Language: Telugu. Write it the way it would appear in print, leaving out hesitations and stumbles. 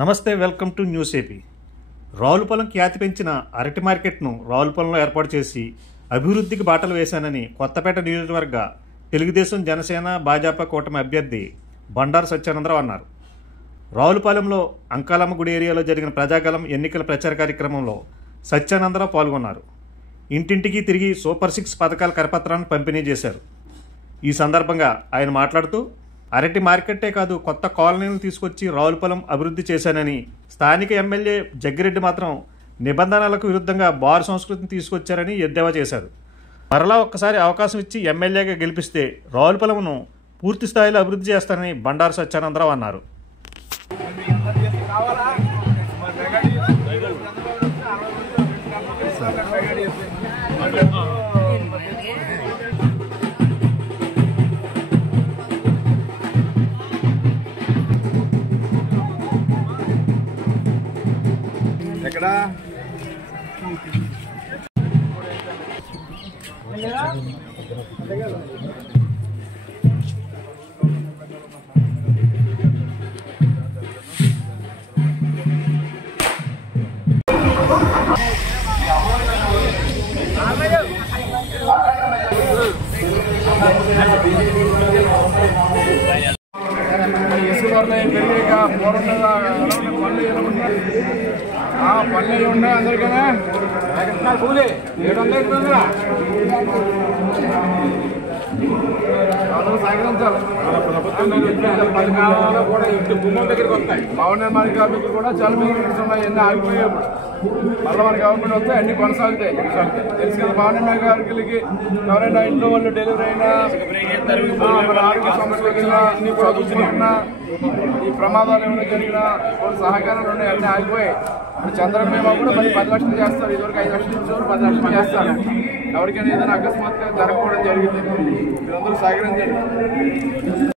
నమస్తే, welcome to news AP. Ravulapalem ఖ్యాతి పెంచిన అరటి మార్కెట్ను రావులపాలెంలో ఏర్పాటు చేసి అభివృద్ధికి బాటలు వేశానని కొత్తపేట నియోజకవర్గ తెలుగుదేశం, జనసేన, భాజపా కూటమి అభ్యర్థి బండారు సత్యానందరావు అన్నారు. రావులపాలెంలో అంకాలమ్మ గుడి ఏరియాలో జరిగిన ప్రజాగలం ఎన్నికల ప్రచార కార్యక్రమంలో సత్యానందరావు పాల్గొన్నారు. ఇంటింటికి తిరిగి సూపర్ 6 పథకాల కరపత్రాలను పంపిణీ చేశారు. ఈ సందర్భంగా ఆయన మాట్లాడుతూ, అరటి మార్కెట్టే కాదు కొత్త కాలనీలను తీసుకొచ్చి రావులపాలెం అభివృద్ధి చేశానని, స్థానిక ఎమ్మెల్యే జగ్గిరెడ్డి మాత్రం నిబంధనలకు విరుద్ధంగా బార్ సంస్కృతిని తీసుకొచ్చారని ఎద్దేవా చేశారు. మరలా ఒక్కసారి అవకాశం ఇచ్చి ఎమ్మెల్యేగా గెలిపిస్తే రావులపాలెంను పూర్తి స్థాయిలో అభివృద్ధి చేస్తారని బండారు సత్యానందరావు అన్నారు. ఎక్కడ పళ్ళు ఉన్నాయి అందరికీ కూలీ 700 అందరూ సహకరించాలి. కూడా ఇంటి గుమ్మం దగ్గరికి వస్తాయి. భవన నిర్మాణ కార్మికులు కూడా చాలా బెనిఫిట్స్ ఉన్నాయి. అన్నీ ఆగిపోయాయి. మళ్ళీ మన గవర్నమెంట్ వస్తే అన్ని కొనసాగుతాయి. తెలుసు కదా, భవన నిర్మాణ కార్మికులకి ఎవరైనా ఇంట్లో వాళ్ళు డెలివరీ అయినా, మన ఆరోగ్య సమస్యలు వచ్చినా, చదువుకున్నా, ఈ ప్రమాదాలు ఏమైనా జరిగినా కొన్ని సహకారాలు ఉన్నాయి. అన్నీ ఆగిపోయాయి. ఇప్పుడు చంద్రబాబు కూడా మరి 10 లక్షలు చేస్తారు. ఇదివరకు 5 లక్షలు ఇచ్చేవారు, 10 లక్షలు చేస్తారు. ఎవరికైనా ఏదైనా అకస్మాత్తుగా జరగకపోవడం జరిగింది. మీరందరూ సహకరించండి.